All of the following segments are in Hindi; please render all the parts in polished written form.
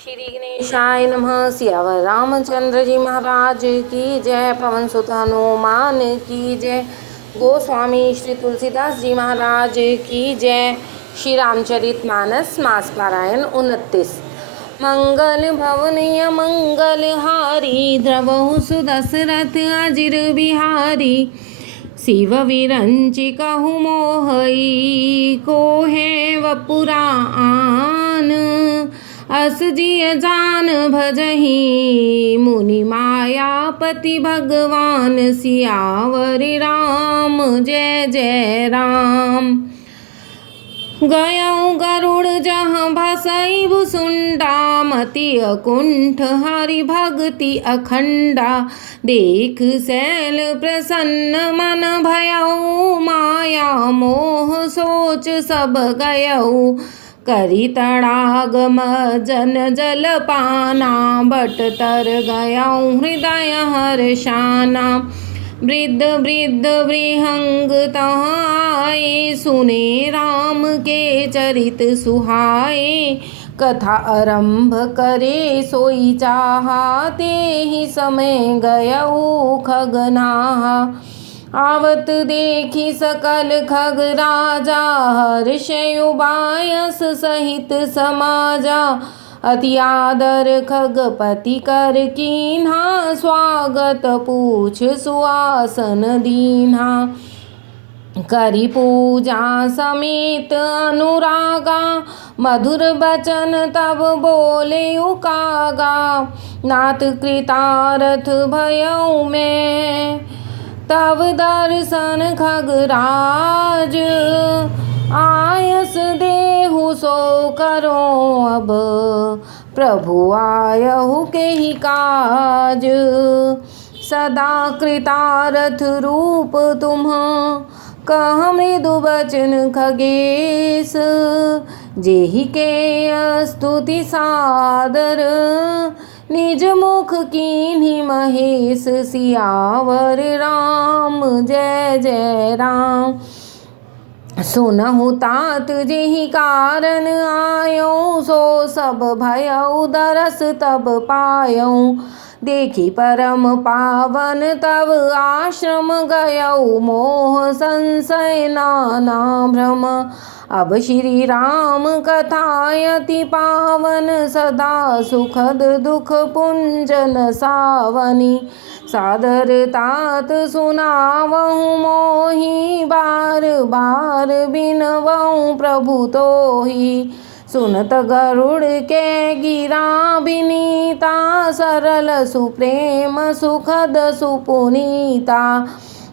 श्री गणेशाय नमः। सियावर रामचंद्र जी महाराज की जय। पवन सुत हनुमान की जय। गोस्वामी श्री तुलसीदास जी महाराज की जय। श्री रामचरित मानस मास पारायण 29। मंगल भवनीय मंगल हारी, द्रवहु सुदशरथ अजिर बिहारी। शिव विरंचि कहु मोहई, को है वपुरान। अस जिय जान भजहि, मुनि मायापति भगवान। सियावर राम जय जय राम। गयौ गरुड़ जहाँ भसई भुसुंडा, मति अकुंठ हरि भक्ति अखंडा। देख सैल प्रसन्न मन भयउ, माया मोह सोच सब गयउ। करी तड़ागम जन जल पाना, बट तर गयउ हृदय हर्षाना। वृद्ध वृद्ध विहंग तहाँ आए, सुने राम के चरित सुहाए। कथा आरंभ करे सोई चाहा, ते ही समय गयउ खगनाहा। आवत देखी सकल खग राजा, हर्षयु बायस सहित समाजा। अति आदर खगपति कर कीन्हा, स्वागत पूछ सुआसन दीन्हा। करी पूजा समेत अनुरागा, मधुर बचन तब बोले उकागा। नाथ कृतारथ भयउ मैं, तब दर्शन खगराज। आयस देहु सो करो अब, प्रभु आयहु के ही काज। सदा कृतारथ रूप तुम, कह मृदु बचन खगेश। जेहि के स्तुति सादर, निज मुख कीन्ही महेश। सियावर राम जय जय राम। सुनहु तात जेहि कारण आयौ, सो सब भयउ दरस तब पायौ। देखी परम पावन तब आश्रम गयउ, मोह संशय नाना भ्रम। अब श्री राम कथा अति पावन, सदा सुखद दुख पुंजन सावनी। सादर तात सुनावहु मोहि, बार बार बिनवहु प्रभु तोहि। सुनत गरुड़ के गिरा बिनीता, सरल सुप्रेम सुखद सुपुनीता।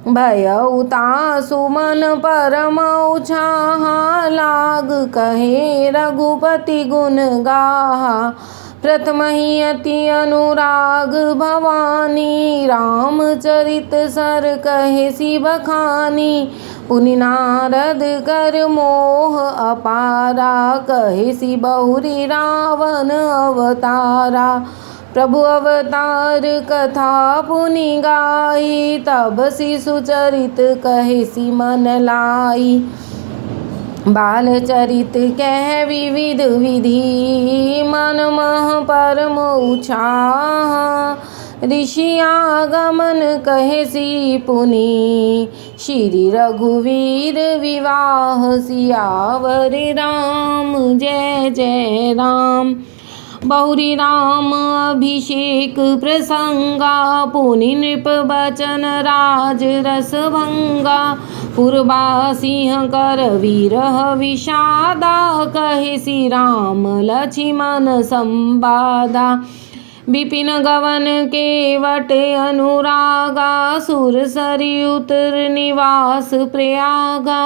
भयउ तासु मन परम उछाहा, लाग कहे रघुपति गुण गाहा। प्रथम ही अति अनुराग भवानी, रामचरित सर कहे सी बखानी। पुनि नारद कर मोह अपारा, कहे सी बहुरी रावण अवतारा। प्रभु अवतार कथा पुनि गाई, तब शिशु चरित कहे सी मन लाई। बाल चरित कह विविध विधि, मन मह परम उछाहा। ऋषि आगमन कहे सी पुनि, श्री रघुवीर विवाह। सियावर राम जय जय राम। बहुरी राम अभिषेक प्रसंगा, पुनि नृप बचन राज रस भंगा। पूर्वा सिंह कर विरह विषादा, कहे सी राम लक्ष्मण संवादा। विपिन गवन के वट अनुरागा, सुर सरि उतर निवास प्रयागा।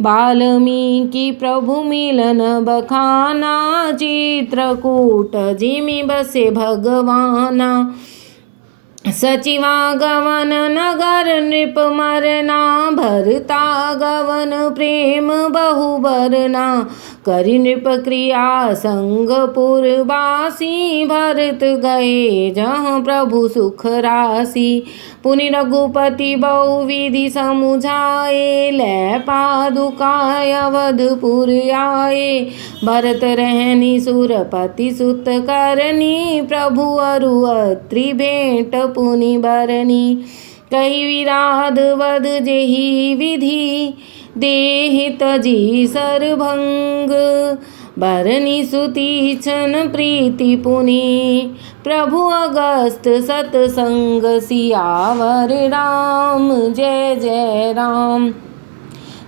वाल्मीकि प्रभु मिलन बखाना, चित्रकूट जिमि बसे भगवाना। सचिवा गवन नगर नृप मरना, भरता गवन प्रेम बहु बरना। करि नृप क्रिया संगपुरवासी। भरत गए जहाँ प्रभु सुख राशि। पुनि रघुपति बहुविधि समुझाए। लै पादुका अवधपुर आए। भरत रहनी सुरपति सुत करनी। प्रभु अरु अत्रि भेंट पुनि बरनी। कही विराध वध जेहि विधि। देहि तजी सरभंग। बरनी सुती छन प्रीति पुनि। प्रभु अगस्त सतसंग। सियावर राम जय जय राम।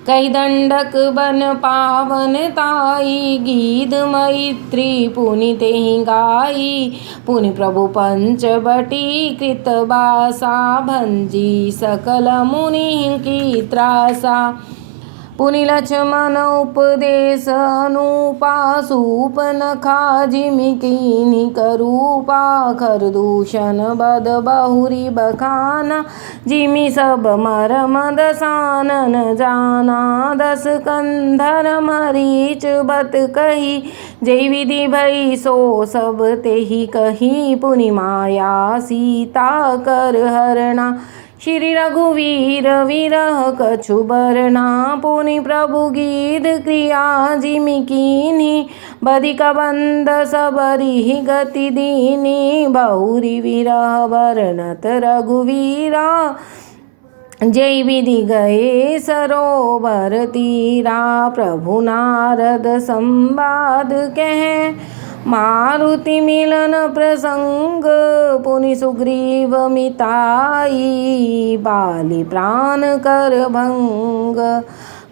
कई दंडक बन पावन ताई। गीध मैत्री पुनि तेहि गाई। पुनि प्रभु पंचवटी कृत बासा। भंजी सकल मुनि की त्रासा। पुनि लक्ष्मण उपदेश अनुपा। सूपनखा जिमि कीन्हि करूपा। खरदूषण बद बहुरी बखाना। जिमि सब मरम दसानन जाना। दस कंधर मरीच बत कही। जै विधि भई सो सब तेहि कही। पुनि माया सीता कर हरणा। श्री रघुवीर विरह कछु बरना। पुनि प्रभु गीध क्रिया जिमि कीन्हि। बधिक बंद सबरि गति दीनी। बहुरी विरह बरनत रघुवीरा। जय विधि गए सरोवर तीरा। प्रभु नारद संवाद कहे। मारुति मिलन प्रसंग। पुनि सुग्रीव मिताई। बाली प्राण कर भंग।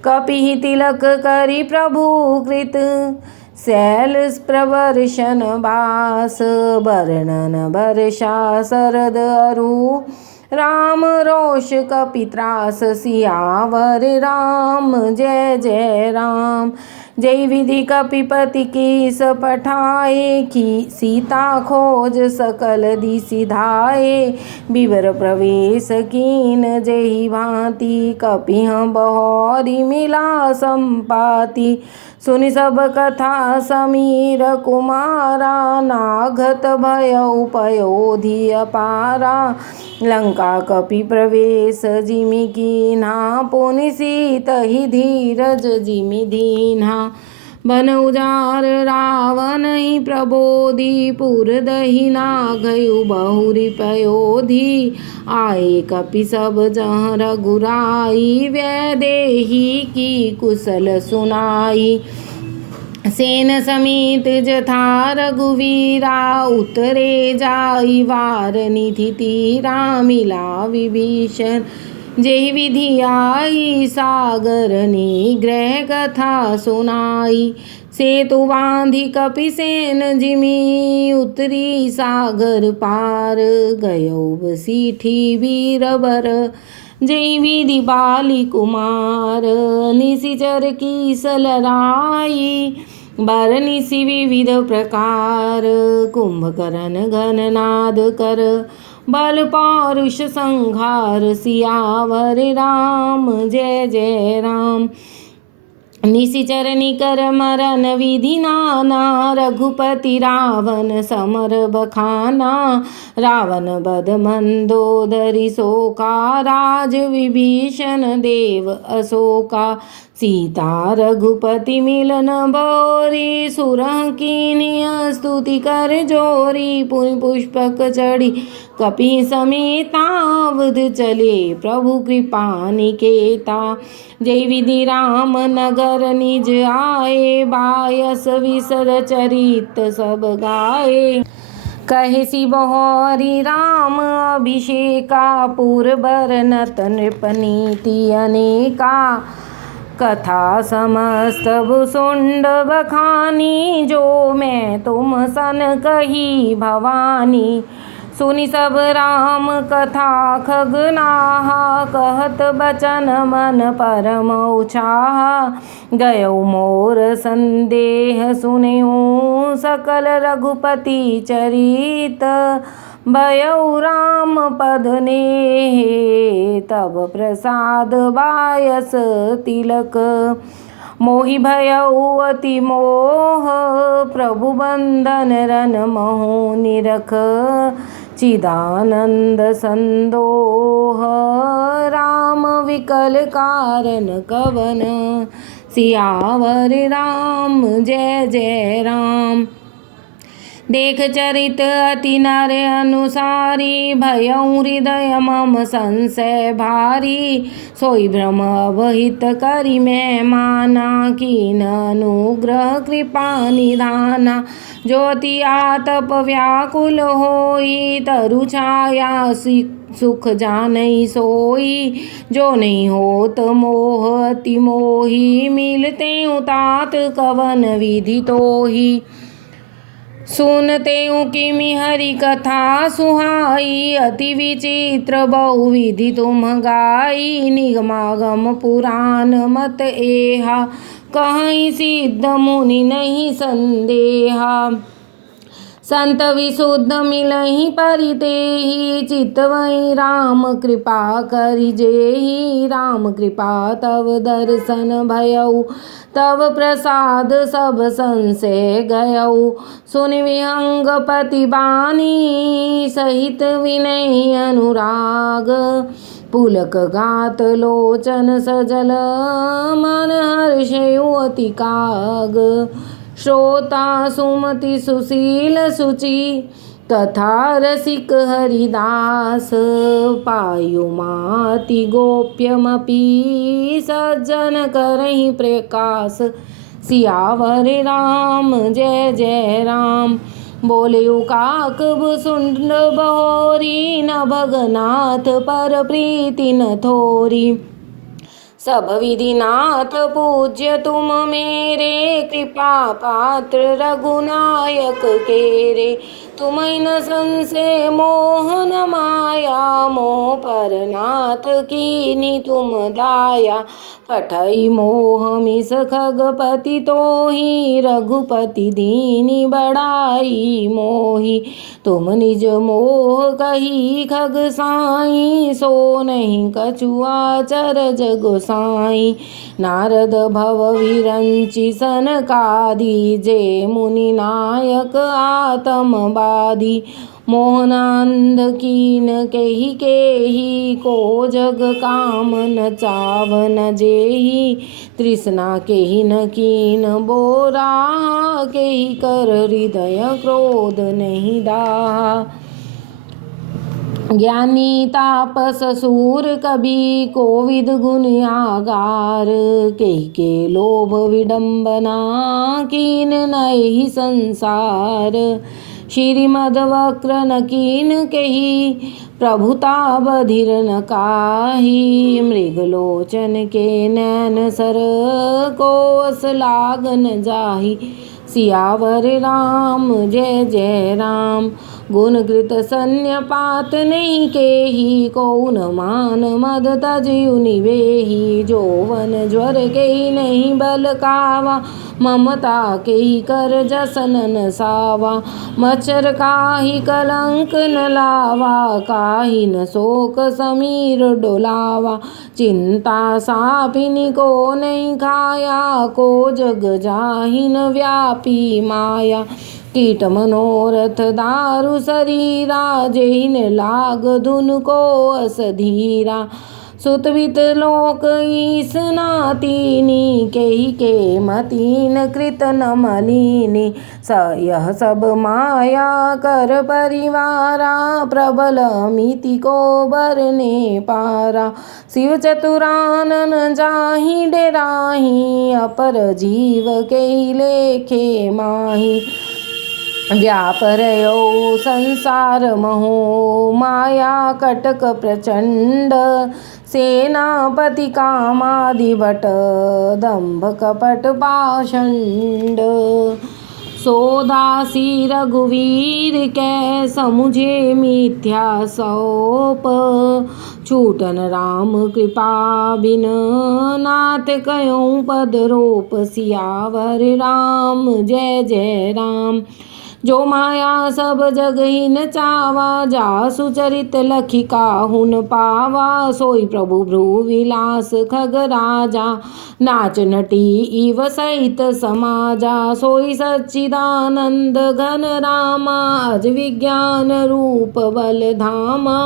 कपि तिलक करि प्रभु कृत। शैल प्रवर्षन बास। बरनन बरषा शरद अरु। राम रोष कपि त्रास। सियावर राम जय जय राम। जय विधि कपिपति कीस पठाए। की सीता खोज सकल दिसि धाये। विवर प्रवेश कीन जेहि भांति। कपिह बहोरी मिला संपाति। सुनि सब कथा समीर कुमारा। नाघत भयउ पयोधि अपारा। लंका कपि प्रवेश जिमि कीन्हा। पुनि सीतहि धीरज जिमि दीन्हा। बन उजार रावणहि प्रबोधि। पुर दहि नाघयु बहुरी पयोधि। आए कपि सब जहाँ रघुराई। वैदेही की कुशल सुनाई। सेन समेत जथा रघुवीरा। उतरे जाई वार निधि तीरा। मिला विभीषण जेहि विधि आई। सागर निग्रह कथा सुनाई। सेतु बांधि कपिसेन जिमि। उतरी सागर पार। गयो बसीठी वीरबर। जय विधि बाली कुमार। निशिचर की सलराई। बरनिसि विविध प्रकार। कुंभकर्ण घननाद कर। बल पौरुष संहार। सियावर राम जय जय राम। निशिचर निकर मरन विधि नाना। रघुपति रावण समर बखाना। रावण बध मंदोदरी शोका। राज विभीषण देव अशोका। सीता रघुपति मिलन बोरी। सुरह कीन्हि स्तुति कर जोरी। पुनि पुष्पक चढ़ी कपि समेता। अवध चले प्रभु कृपा निकेता। जय विधि राम नगर निज आए। बायस विसर चरित सब गाए। कहे सि बहोरी राम अभिषेका। पुर बरनत नृप नीति अनेका। कथा समस्त भुसुंड बखानी। जो मैं तुम सन कही भवानी। सुनि सब राम कथा खगनाहा। कहत बचन मन परम उछाहा। गयो मोर संदेह सुनऊ। सकल रघुपति चरित। भयउ राम पद नेहे। तब प्रसाद बायस तिलक। मोहि भयउ अति मोह प्रभु बंधन रन महु निरख चिदानंद संदोह राम विकल कारण कवन सियावर राम जय जय राम। देख चरित अति नर अनुसारी भयउ हृदय मम संशय भारी सोई भ्रम अवहित करि मैं माना कीन अनुग्रह कृपा निधाना ज्योति आतप व्याकुल होई तरु छाया सुख जानई सोई जो नहीं होत मोह अति मोही मिलते उतात कवन विधि तोही सुनते किमि हरि कथा सुहाई अति विचित्र बहुविधि तुम गाई निगमागम पुराण मत एहा कहीं सिद्ध मुनि नहीं संदेहा संत विशुद्ध मिलहि परितेहि चितवहि राम कृपा करि जेहि राम कृपा तव दर्शन भयउ तव प्रसाद सब संशय गयउ सुन विहंग पति बानी सहित विनय अनुराग पुलक गात लोचन सजल मन हर्षयु अति काग श्रोता सुमति सुशील सुचि तथा रसिक हरिदास पायु माति गोप्यमपि सज्जन करहि प्रकाश सियावर राम जय जय राम। बोले काक सुंड बहोरी न भगनाथ पर प्रीति न थोरी सब विधिनाथ पूज्य तुम मेरे कृपा पात्र रघुनायक केरे तुम्हें न संशय मोहन माया मोह पर नाथ कीनी तुम दाया पठई मोह मिस खगपति तोहि रघुपति दीनी बड़ाई मोहि तुम निज मोह कही खग साई सो नहीं कछुआ चरज गोसाई नारद भव विरंचि सनकादि जे मुनि नायक आतम बादी मोहनांध कीन केहि केहि को जग काम न चावन जेहि तृष्णा केहि न कीन बोरा केहि कर हृदय क्रोध नहीं दाहा ज्ञानी तापस सूर कवि कोविद गुण आगार के लोभ विडम्बना कीन नहि संसार श्रीमद वक्र न कीन केहि प्रभुता बधिर न काही मृगलोचन के नैन सर को अस लागन जाहि सियावर राम जय जय राम। गुण कृत सन्य पात नहीं केहि कौन मान मद तजयु निवेहि जोवन ज्वर केहि नहीं बल कावा ममता केहि कर जसन न सावा मच्छर काहि कलंक न लावा काहि न शोक समीर डोलावा चिंता सापिनी को नहीं खाया को जग जाहि न व्यापी माया कीट मनोरथ दारु शरीरा जेहिन लाग धुन को असधीरा सुतवित लोक ईस नातीनी केहि के मतीन कृत न मलिनी स यह सब माया कर परिवारा प्रबल मिति को बरने पारा शिव चतुरानन जाहि डेराहि अपर जीव के लेखे माही व्यापरयो संसार महो माया कटक प्रचंड सेनापति कामादि भट दंभ कपट पाषंड सोदासी रघुवीर कै समुझे मिथ्या सौप छूटन राम कृपा बिन नाथ कयों पद रोप सियावर राम जय जय राम। जो माया सब जग ही न चावा, जासु चरित लखी काहुन पावा। सोई प्रभु भ्रू विलास खग राजा, नाच नटी इव सहित समाजा। सोई सच्चिदानंद घन रामा, अज विज्ञान रूप बल धामा।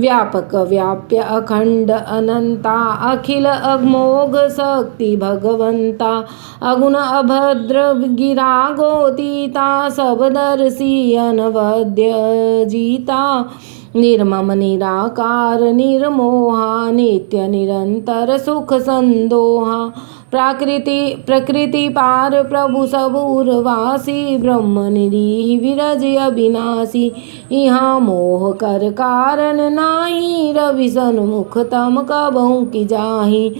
व्यापक व्याप्य अखंड अनंता, अखिल अमोघ शक्ति भगवंता। अगुण अभद्र गिरा गोतीता, सब दर्शी अनवद्य जीता। निर्मम निराकार निर्मोहा, नित्य निरंतर सुख संदोहा। प्रकृति पार प्रभु सबूरवासी, ब्रह्म निधि विरज अविनाशी। यहाँ मोह कर कारण नाही, रवि सन्मुख तम कबहु की जाही।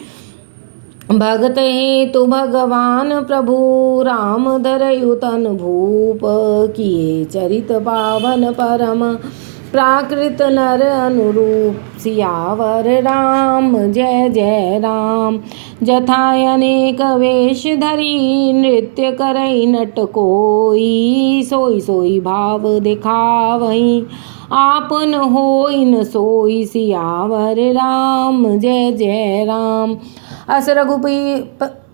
भगत हेतु भगवान प्रभु, राम धरयु तन भूप। किए चरित पावन परम, प्राकृत नर अनुरूप। सियावर राम जय जय राम। जथाय अनेक वेश धरी, नृत्य करई नट कोई। सोई सोई भाव दिखावहीं, आपन होई न सोई। सियावर राम जय जय राम।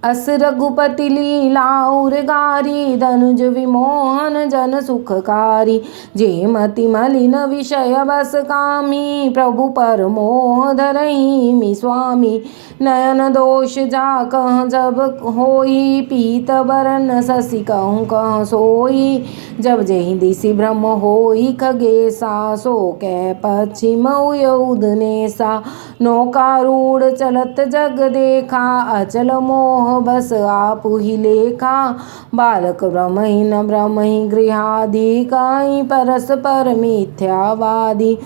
अस रघुपति लीलाउर गारी, धनुज विमोहन जन सुखकारी। जे मति मलिन विषय बस कामी, प्रभु पर मोह धरहिं स्वामी। नयन दोष जा कह जब होई, पीत बरन शशि कहूँ कह सोई। जब जेहि दिसि भ्रम होई खगेसा, सो कै पश्चिम उयउद नेसा। नौकारूढ़ चलत जग देखा, अचल मोह बस आपु ही लेखा। बालक ब्रह्महि न ब्रह्महि गृहादि, काई परस्पर मिथ्यावादी।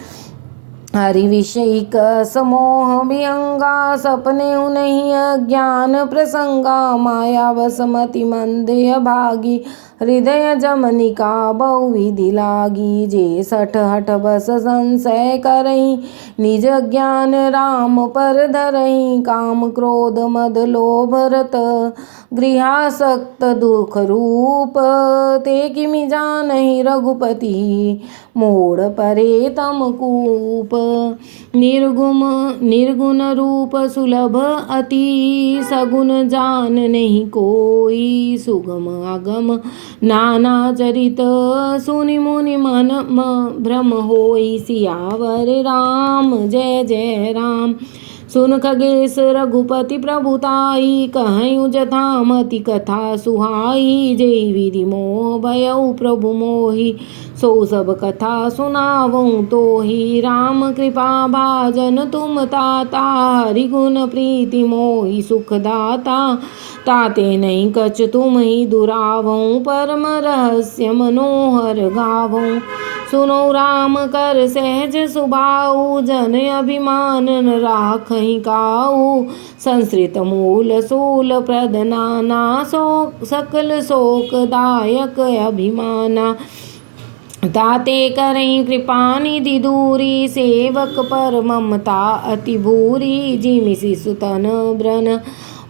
हरि विषयिक समोह विहंगा, सपने नहीं अज्ञान प्रसंगा। माया वसमति मंद भागी, हृदय जमनिका बहुविधि लागी। जे सठ हठ बस संशय करहीं, निज ज्ञान राम पर धरहीं। काम क्रोध मद लोभ रत, गृहासक्त दुख रूप। ते किमि जानहि रघुपति, मोड़ परे तम कूप। निर्गुण रूप सुलभ अति, सगुण जान नहीं कोई। सुगम अगम नाना चरित, सुनि मुनि मन भ्रम होई। सियावर राम जय जय राम। सुन खगेश रघुपति प्रभुताई, कहूँ जथामति कथा सुहाई। जय विधि मोह भयउ प्रभु मोहि, सो सब कथा सुनावऊँ तोहि। राम कृपा भाजन तुम ताता, हरि गुण प्रीति मोहि सुख दाता। ताते नहीं कछ तुम ही दुरावऊँ, परम रहस्य मनोहर गावऊँ। सुनो राम कर सहज सुभाऊ, जन अभिमान न राखहि काऊ। संस्कृत मूल सूल प्रद नाना, सकल शोकदायक अभिमाना। ताते करें कृपा निधि दूरी, सेवक पर ममता अति भूरी। जिमि शिशु तन ब्रन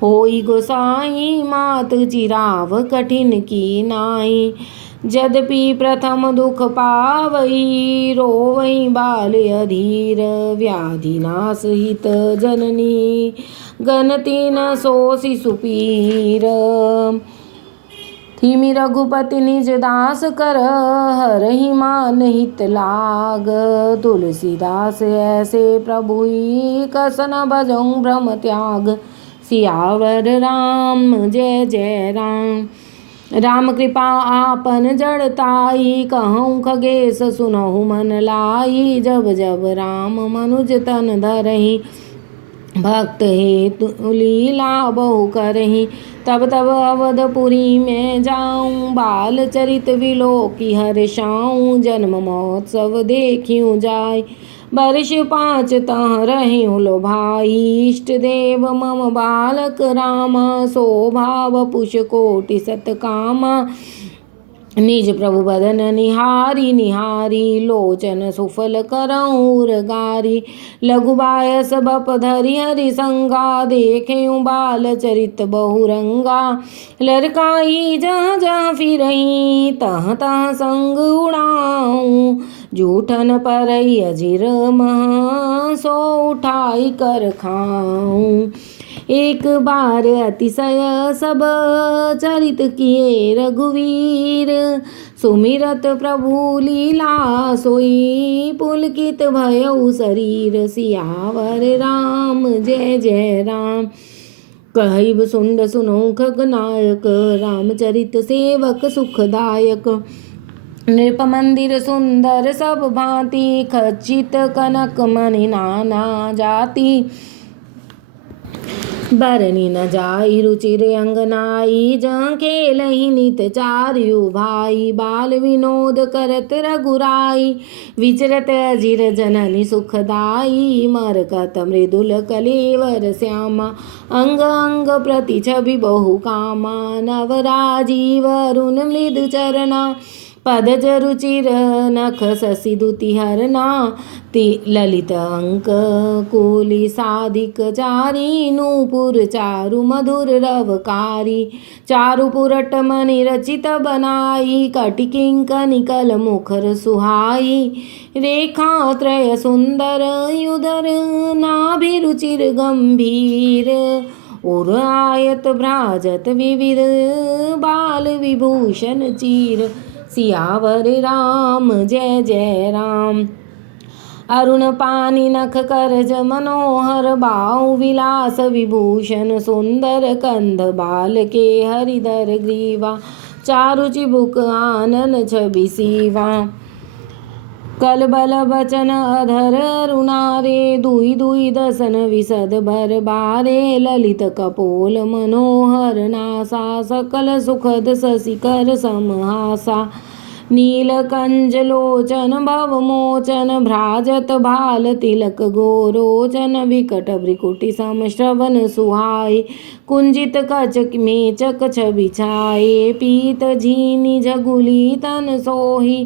होई गोसाई, मात चिराव कठिन की नाई। यद्यपि प्रथम दुख पावई, रोवई बाल अधीर। व्याधि नाश हित जननी, गनति न सो शिशु पीर। थिमि रघुपति निज दास कर, हरहि मान हित लाग। तुलसीदास ऐसे प्रभुई, कसन भजऊँ भ्रम त्याग। सियावर राम जय जय राम। राम कृपा आपन जड़ताई, कहूँ खगेश सुनहु मन लाई। जब जब राम मनुज तन धरहि, भक्त हेतु लीला बहु करहीं। तब तब अवधपुरी में जाऊँ, बाल चरित विलोकी हर्षाऊँ। जन्म महोत्सव देखियूँ जाय, वर्ष 5 तह रहियूँ लो भाई। इष्ट देव मम बालक रामा, स्वभाव पुष कोटि सत कामा। निज प्रभु बदन निहारी निहारी, लोचन सुफल करऊर गारी। लघुबायस बप धरि हरि संगा, देखें बाल चरित बहुरंगा। लड़काई जहाँ जहाँ फिरही, तहाँ तहाँ संग उड़ाऊं। जूठन परई अजिर मह, सो उठाई कर खाऊं। एक बार अतिशय सब चरित किए रघुवीर, सुमिरत प्रभु लीला सोई, पुलकित भयउ शरीर। सियावर राम जय जय राम। कहिब सुंद सुनो खगनायक, रामचरित सेवक सुखदायक। नृप मंदिर सुंदर सब भांति, खचित कनक मणि नाना जाति। बरनी न जाई रुचिर अंगनाई, जहाँ खेलहि नित चारु भाई। बाल विनोद करत रघुराई, विचरत अजिर जननी सुखदाई। मरकत मृदुल कलेवर श्यामा, अंग अंग प्रति छवि बहु कामा। नवराजीव अरुण मृदु चरना, पदज रुचिर नख शशि दुति हरना। ललित अंक कुली साधिक चारी, नूपुर चारु मधुर रवकारी। चारु पुरट मणि रचित बनाई, कटि किंकनि कल मुखर सुहाई। रेखा त्रय सुंदर युधर, नाभि रुचिर गंभीर। उर आयत भ्राजत विविध, बाल विभूषण चीर। सियावर राम जय जय राम। अरुण पानी नख करज मनोहर, बाहु विलास विभूषण सुंदर। कंध बाल के हरिधर ग्रीवा, चारु चिबुक आनन छवि सीवा। कल बल बचन अधर अरुणारे, दुई दुई दसन विशद भर बारे। ललित कपोल मनोहर नासा, सकल सुखद शशिकर समहासा। नीलकंज लोचन भव मोचन, भ्राजत भाल तिलक गोरोचन। विकट भ्रिकुटि सम श्रवण सुहाई, कुंजित कच मेचक छवि छाये। पीत झीनि झगुली तन सोही,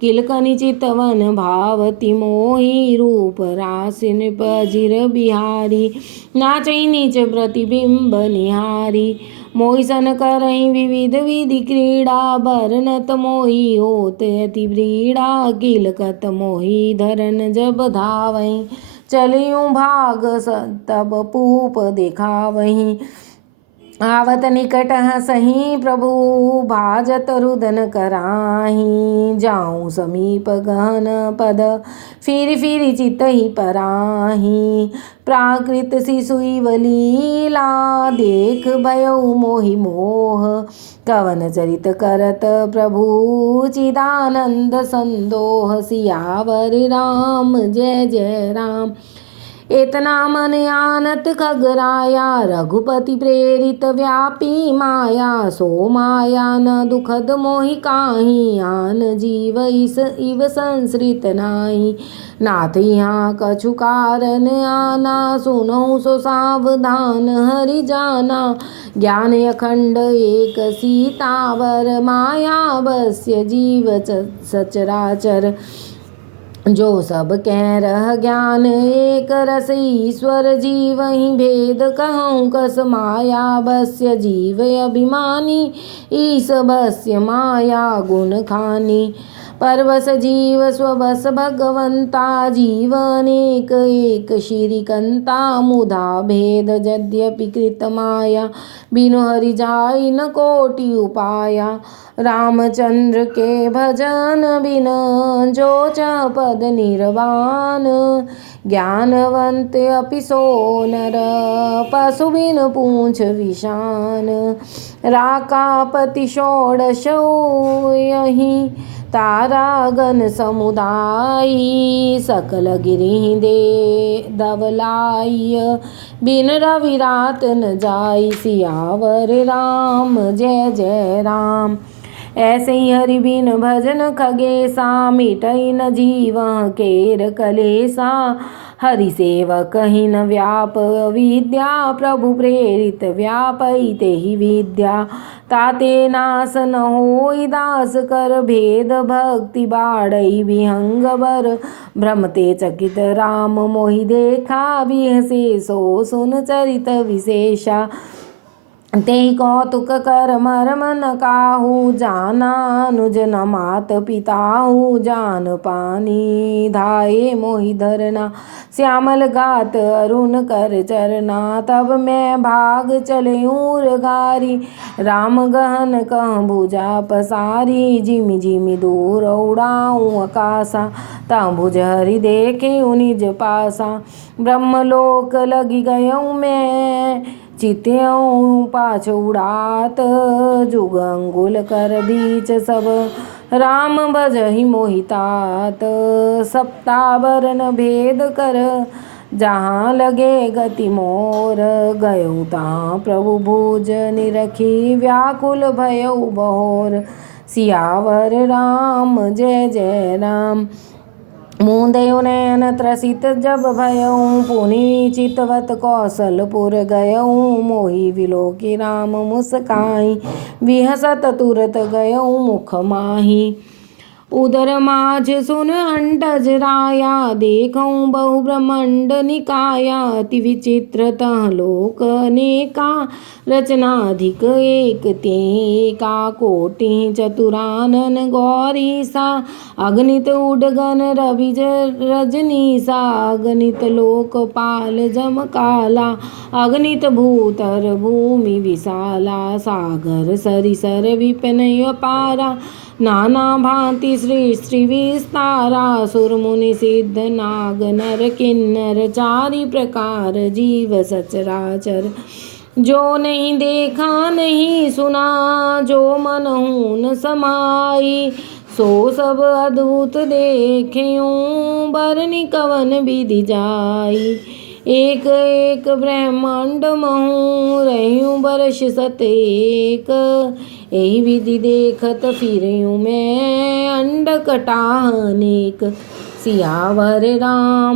किलकनि चितवन भावति मोही। रूप रासि नृप अजिर बिहारी, नाचई नीच प्रतिबिंब निहारी। मोहि सन करहि विविध विधि क्रीड़ा, बरनत मोहि होत अति व्रीड़ा। किलकत मोहि धरन जब धावहीं, चलियूं भाग तब पूप दिखावहीं। आवत निकट हंसहीं प्रभु, भाजत रुदन कराहीं। जाऊं समीप गहन पद, फिर फिर चितहि पराहीं। प्राकृत शिशुइव लीला, देख भयउ मोहि मोह। कवन चरित करत प्रभु, चिदानंद संदोह। सियावर राम जय जय राम। एतना मन आनत खगराया, रघुपति प्रेरित व्यापी माया। सो माया न दुखद मोहि काहीं, आन जीव इस इव संसृत नाहीं। नाथ यहाँ कछु कारण आना, सुनहु सो सावधान हरि जाना। ज्ञान अखंड एक सीतावर, माया बस्य जीव सचराचर। जो सब कह रह ज्ञान एक रस, ईश्वर जीव ही भेद कहूँ कस। माया बस्य जीव अभिमानी, ईश बस्य माया गुण खानी। परवश जीव स्वबस भगवंता, जीव अनेक एक श्रीकंता। मुधा भेद यद्यपि कृत माया, बिनु हरि जाई न कोटि उपाया। रामचंद्र के भजन बिन, जो पद निर्वाण। ज्ञानवंत अपि सो नर, पशु बिन पूंछ विषान। राकापति षोडशौ यही, तारागण समुदायी। सकल गिरि दे धवलाई, बिन रवि रात न जाई। सियावर राम जय जय राम। ऐसे ही हरि बिन भजन खगेसा, मिटई न जीव केर कलेसा। हरि सेवक ही न व्याप विद्या, प्रभु प्रेरित व्यापई ते ही विद्या। ताते नास न होई दास कर, भेद भक्ति बाढ़ई विहंग बर। भ्रमते चकित राम मोहि देखा, बिहसे सो सुन चरित विशेषा। तेहि कौतुक कर मर्म न काहू, जाना अनुज न मात पिताहू। जान पानी धाये मोहि धरना, श्यामल गात अरुण कर चरना। तब मैं भाग चलऊँ गारी, राम गहन कह भुजा पसारी। जिमि जिमि दूर उड़ाऊँ आकाशा, ता भुज हरि देखे निज पासा। ब्रह्मलोक लगी गयऊँ मैं, चित्यूँ पाछ उड़ात। जुग अंगुल कर बीच सब, राम भजहि मोहि तात। सप्तावरन भेद कर, जहाँ लगे गति मोर। गयऊँ ता प्रभु भुज निरखी, व्याकुल भयऊ बहोर। सियावर राम जय जय राम। मुँदेउ नयन त्रसित जब भयऊँ, पुनि चितवत कौशलपुर गयऊँ। मोहि विलोकि राम मुस्काई, बिहसत तुरत गयऊँ मुख माही। उदर माझ सुन अंडज राया, देखऊँ बहु ब्रह्मंड निकाया। अति विचित्र तह लोक अनेका, रचनाधिक एक तेका। कोटि चतुरानन गौरीसा, अगणित उडगन रविज रजनीसा। अगणित लोकपाल जम काला, अगणित भूतर भूमि विशाला। सागर सरिसर विपिन अपारा, नाना भांति सृष्टि विस्तारा। सुर मुनि सिद्ध नाग नर किन्नर, चारि प्रकार जीव सचराचर। जो नहीं देखा नहीं सुना, जो मनहु न समाई। सो सब अद्भुत देख्यूं, बरनि कवन विधि जाई। एक एक ब्रह्मांड महु, रह्यूं बरस सतेक। एहि विधि देखत फिरयूं मैं, अंड कटाह अनेक। सियावर राम